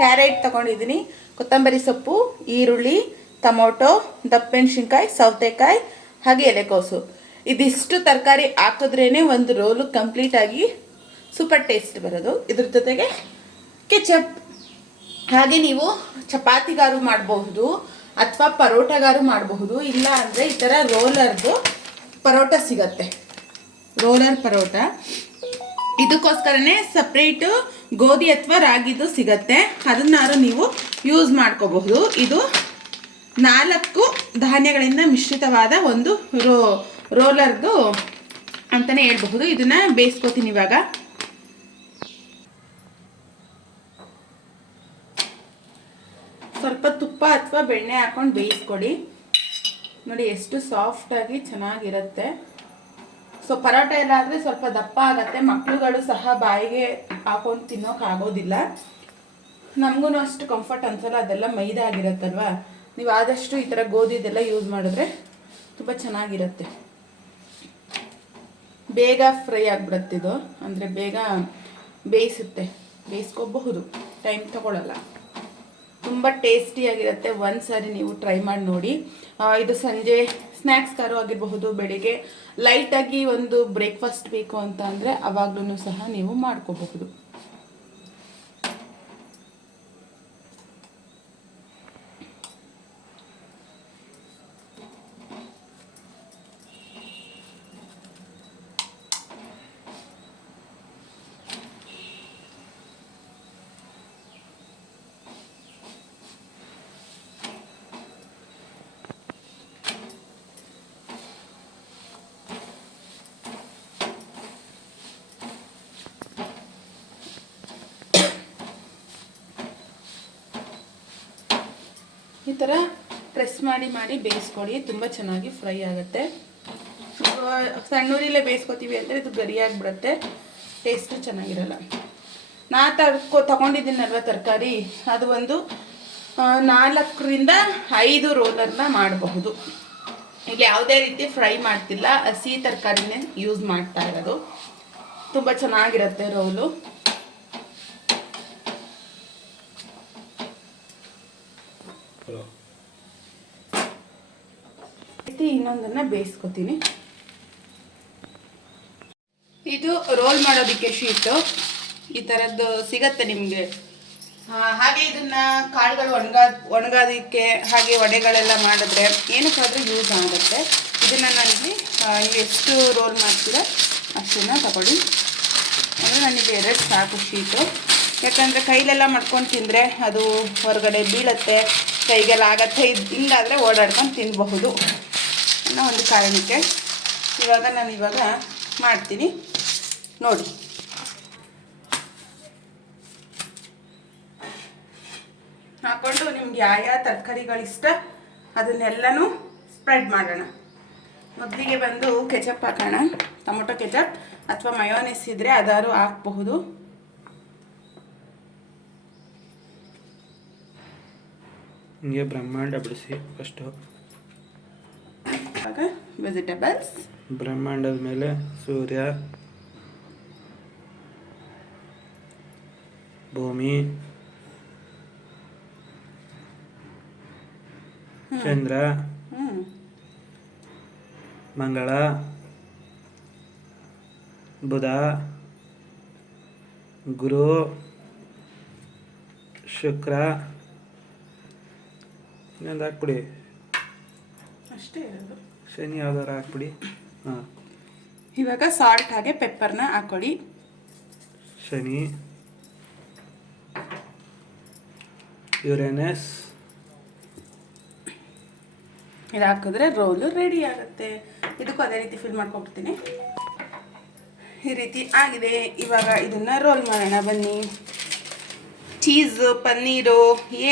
Carrot ತಗೊಂಡಿದ್ದೀನಿ. ಕೊತ್ತಂಬರಿ ಸೊಪ್ಪು, ಈರುಳ್ಳಿ, ಟೊಮೊಟೊ ದಪ್ಪಮೆಣಸಿನ್ಕಾಯಿ ಸೌತೆಕಾಯಿ, ಹಾಗೆ ಎಲೆಕೋಸು. ಇದಿಷ್ಟು ತರಕಾರಿ ಹಾಕಿದ್ರೇ ಒಂದು ರೋಲು ಕಂಪ್ಲೀಟಾಗಿ ಸೂಪರ್ ಟೇಸ್ಟ್ ಬರೋದು. ಇದ್ರ ಜೊತೆಗೆ ಕೆಚಪ್. ಹಾಗೆ ನೀವು ಚಪಾತಿಗಾರು ಮಾಡಬಹುದು ಅಥವಾ ಪರೋಟಗಾರು ಮಾಡಬಹುದು. ಇಲ್ಲ ಅಂದರೆ ಈ ಥರ ರೋಲರ್ದು ಪರೋಟ ಸಿಗತ್ತೆ. ರೋಲರ್ ಪರೋಟ. ಇದಕ್ಕೋಸ್ಕರನೇ ಸಪ್ರೇಟು ಗೋಧಿ ಅಥವಾ ರಾಗಿದು ಸಿಗತ್ತೆ. ಅದನ್ನಾರು ನೀವು ಯೂಸ್ ಮಾಡ್ಕೋಬಹುದು. ಇದು ನಾಲ್ಕು ಧಾನ್ಯಗಳಿಂದ ಮಿಶ್ರಿತವಾದ ಒಂದು ರೋ, ರೋಲರ್ದು ಅಂತಲೇ ಹೇಳ್ಬಹುದು. ಇದನ್ನ ಬೇಯಿಸ್ಕೋತೀನಿ ಇವಾಗ. ಸ್ವಲ್ಪ ತುಪ್ಪ ಅಥವಾ ಬೆಣ್ಣೆ ಹಾಕೊಂಡು ಬೇಯಿಸ್ಕೊಡಿ. ನೋಡಿ ಎಷ್ಟು ಸಾಫ್ಟಾಗಿ ಚೆನ್ನಾಗಿರುತ್ತೆ. ಸೊ ಪರೋಟ ಎಲ್ಲ ಆದರೆ ಸ್ವಲ್ಪ ದಪ್ಪ ಆಗತ್ತೆ. ಮಕ್ಕಳುಗಳು ಸಹ ಬಾಯಿಗೆ ಹಾಕೊಂಡು ತಿನ್ನೋಕೆ ಆಗೋದಿಲ್ಲ ನಮಗೂ ಅಷ್ಟು ಕಂಫರ್ಟ್ ಅನ್ಸಲ್ಲ, ಅದೆಲ್ಲ ಮೈದಾ ಆಗಿರತ್ತಲ್ವಾ ನೀವು ಆದಷ್ಟು ಈ ಥರ ಗೋಧಿದೆಲ್ಲ ಯೂಸ್ ಮಾಡಿದ್ರೆ ತುಂಬ ಚೆನ್ನಾಗಿರುತ್ತೆ. ಬೇಗ ಫ್ರೈ ಆಗಿಬಿಡುತ್ತೆ ಇದು. ಅಂದರೆ ಬೇಗ ಬೇಯಿಸುತ್ತೆ. ಬೇಯಿಸ್ಕೋಬಹುದು. ಟೈಮ್ ತಗೊಳ್ಳಲ್ಲ ತುಂಬ ಟೇಸ್ಟಿಯಾಗಿರುತ್ತೆ ಒಂದು ಸಾರಿ ನೀವು ಟ್ರೈ ಮಾಡಿ ನೋಡಿ. ಇದು ಸಂಜೆ ಸ್ನ್ಯಾಕ್ಸ್ ಕಾರು ಆಗಿರಬಹುದು, ಬೆಳಿಗ್ಗೆ ಲೈಟಾಗಿ ಒಂದು ಬ್ರೇಕ್ಫಾಸ್ಟ್ ಬೇಕು ಅಂತ ಅಂದರೆ ಅವಾಗ್ಲೂ ಸಹ ನೀವು ಮಾಡ್ಕೋಬಹುದು. ಥರ ಪ್ರೆಸ್ ಮಾಡಿ ಮಾಡಿ ಬೇಯಿಸ್ಕೊಳ್ಳಿ. ತುಂಬ ಚೆನ್ನಾಗಿ ಫ್ರೈ ಆಗುತ್ತೆ. ಸಣ್ಣೂರಿಲ್ಲೇ ಸಣ್ಣೂರಿಲೇ ಬೇಯಿಸ್ಕೊತೀವಿ ಅಂದರೆ ಇದು ಗರಿಯಾಗಿಬಿಡುತ್ತೆ. ಟೇಸ್ಟು ಚೆನ್ನಾಗಿರಲ್ಲ. ನಾ ತರ್ಕೊ ತಗೊಂಡಿದ್ದೀನಲ್ವ ತರಕಾರಿ. ಅದು ಒಂದು ನಾಲ್ಕರಿಂದ ಐದು ರೋಲರ್ನ ಮಾಡಬಹುದು. ಇಲ್ಲಿ ಯಾವುದೇ ರೀತಿ ಫ್ರೈ ಮಾಡ್ತಿಲ್ಲ. ಹಸಿ ತರಕಾರಿನೇ ಯೂಸ್ ಮಾಡ್ತಾ ಇರೋದು. ತುಂಬ ಚೆನ್ನಾಗಿರುತ್ತೆ ರೋಲು. ಇನ್ನೊಂದನ್ನ ಬೇಯಿಸ್ಕೊತೀನಿ ಇದು ರೋಲ್ ಮಾಡೋದಕ್ಕೆ ಶೀಟು ಈ ತರದ್ದು ಸಿಗತ್ತೆ ನಿಮಗೆ ಹಾಗೆ ಇದನ್ನ ಕಾಳುಗಳು ಒಣಗಾ ಒಣಗೋದಕ್ಕೆ ಹಾಗೆ ವಡೆಗಳೆಲ್ಲ ಮಾಡಿದ್ರೆ ಏನಕ್ಕಾದ್ರೂ ಯೂಸ್ ಆಗುತ್ತೆ ಇದನ್ನ ನನಗೆ ಎಷ್ಟು ರೋಲ್ ಮಾಡ್ತೀರಾ ಅಷ್ಟನ್ನ ತಗೊಳ್ಳಿ ಅಂದರೆ ನನಗೆ ಎರಡು ಸಾಕು ಶೀಟು ಯಾಕಂದರೆ ಕೈಲೆಲ್ಲ ಮಾಡ್ಕೊಂಡು ತಿಂದರೆ ಅದು ಹೊರಗಡೆ ಬೀಳತ್ತೆ, ಕೈಗೆಲ್ಲ ಆಗತ್ತೆ, ಇದು ಹಿಂಗಾದರೆ ಓಡಾಡ್ಕೊಂಡು ತಿನ್ನಬಹುದು ಅನ್ನೋ ಒಂದು ಕಾರಣಕ್ಕೆ ಇವಾಗ ನಾನು ಇವಾಗ ಮಾಡ್ತೀನಿ. ನೋಡಿ. ಹಾಕ್ಕೊಂಡು ನಿಮ್ಗೆ ಯಾವ ಯಾವ ತರಕಾರಿಗಳಿಷ್ಟ ಅದನ್ನೆಲ್ಲನೂ ಸ್ಪ್ರೆಡ್ ಮಾಡೋಣ. ಮೊದಲಿಗೆ ಬಂದು ಕೆಚಪ್ ಹಾಕೋಣ. ಟೊಮೊಟೊ ಕೆಚಪ್ ಅಥವಾ ಮಯೋನೆಸ್ ಇದ್ದರೆ ಅದಾರು ಹಾಕಬಹುದು. ಹಿಂಗೆ ಬ್ರಹ್ಮಾಂಡ ಬಿಡಿಸಿ ಫಸ್ಟು ವೆಜಿಟೇಬಲ್ಸ್ ಬ್ರಹ್ಮಾಂಡದ ಮೇಲೆ ಸೂರ್ಯ. ಭೂಮಿ. ಚಂದ್ರ. ಮಂಗಳ. ಬುಧ. ಗುರು. ಶುಕ್ರ. ಇನ್ನೊಂದು ಹಾಕ್ಬಿಡಿ. ಅಷ್ಟೇ ಇರೋದು. ಶನಿ ಯಾವ್ದಾರು ಹಾಕ್ಬಿಡಿ. ಹಾಂ. ಇವಾಗ ಸಾಲ್ಟ್ ಹಾಗೆ ಪೆಪ್ಪರ್ನ ಹಾಕೊಳ್ಳಿ. ಶನಿ. ಯುರೇನಸ್ ಇದು ಹಾಕಿದ್ರೆ ರೋಲು ರೆಡಿ ಆಗುತ್ತೆ. ಇದಕ್ಕೂ ಅದೇ ರೀತಿ ಫಿಲ್ ಮಾಡ್ಕೊಬಿಡ್ತೀನಿ ಈ ರೀತಿ ಆಗಿದೆ. ಇವಾಗ ಇದನ್ನ ರೋಲ್ ಮಾಡೋಣ ಬನ್ನಿ. ಚೀಸ್, ಪನ್ನೀರು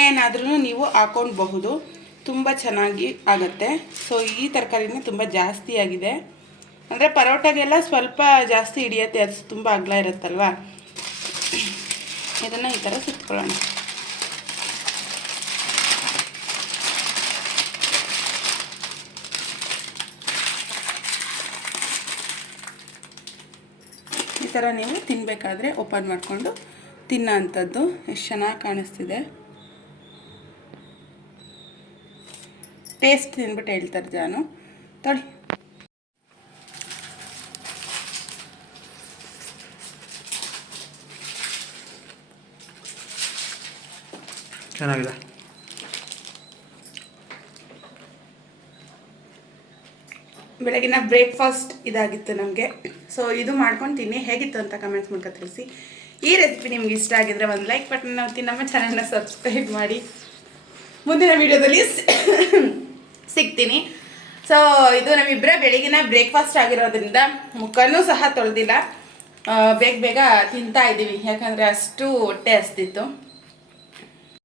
ಏನಾದ್ರೂ ನೀವು ಹಾಕೊಳ್ಬಹುದು. ತುಂಬ ಚೆನ್ನಾಗಿ ಆಗುತ್ತೆ. ಸೊ ಈ ತರಕಾರಿನೇ ತುಂಬ ಜಾಸ್ತಿ ಆಗಿದೆ. ಅಂದರೆ ಪರೋಟಾಗೆಲ್ಲ ಸ್ವಲ್ಪ ಜಾಸ್ತಿ ಹಿಡಿಯತ್ತೆ, ಅದು ತುಂಬ ಅಗಲ ಇರುತ್ತಲ್ವ? ಇದನ್ನು ಈ ಥರ ಸುತ್ಕೊಳ್ಳೋಣ. ಈ ಥರ ನೀವು ತಿನ್ನಬೇಕಾದ್ರೆ ಓಪನ್ ಮಾಡಿಕೊಂಡು ತಿನ್ನೋ ಅಂಥದ್ದು. ಎಷ್ಟು ಚೆನ್ನಾಗಿ ಕಾಣಿಸ್ತಿದೆ. ಟೇಸ್ಟ್ ತಿನ್ಬಿಟ್ಟು ಹೇಳ್ತಾರೆ ಜಾನು. ತೊಳಿ ಚೆನ್ನಾಗಿದೆ. ಬೆಳಗಿನ ಬ್ರೇಕ್ಫಾಸ್ಟ್ ಇದಾಗಿತ್ತು ನಮಗೆ. ಸೊ ಇದು ಮಾಡ್ಕೊಂಡು ತಿನ್ನಿ. ಹೇಗಿತ್ತು ಅಂತ ಕಮೆಂಟ್ಸ್ ಮೂಲಕ ತಿಳಿಸಿ. ಈ ರೆಸಿಪಿ ನಿಮ್ಗೆ ಇಷ್ಟ ಆಗಿದ್ರೆ ಒಂದು ಲೈಕ್ ಬಟನ್ ಒತ್ತಿ ನಮ್ಮ ಚಾನಲ್ನ ಸಬ್ಸ್ಕ್ರೈಬ್ ಮಾಡಿ. ಮುಂದಿನ ವಿಡಿಯೋದಲ್ಲಿ ಸಿಗ್ತೀನಿ. ಸೊ ಇದು ನಮ್ಮಿಬ್ಬರ ಬೆಳಗಿನ ಬ್ರೇಕ್ಫಾಸ್ಟ್ ಆಗಿರೋದ್ರಿಂದ ಮುಖನೂ ಸಹ ತೊಳೆದಿಲ್ಲ. ಬೇಗ ಬೇಗ ತಿಂತಾ ಇದ್ದೀವಿ. ಯಾಕಂದರೆ ಅಷ್ಟು ಹೊಟ್ಟೆ ಹಸ್ತಿತ್ತು.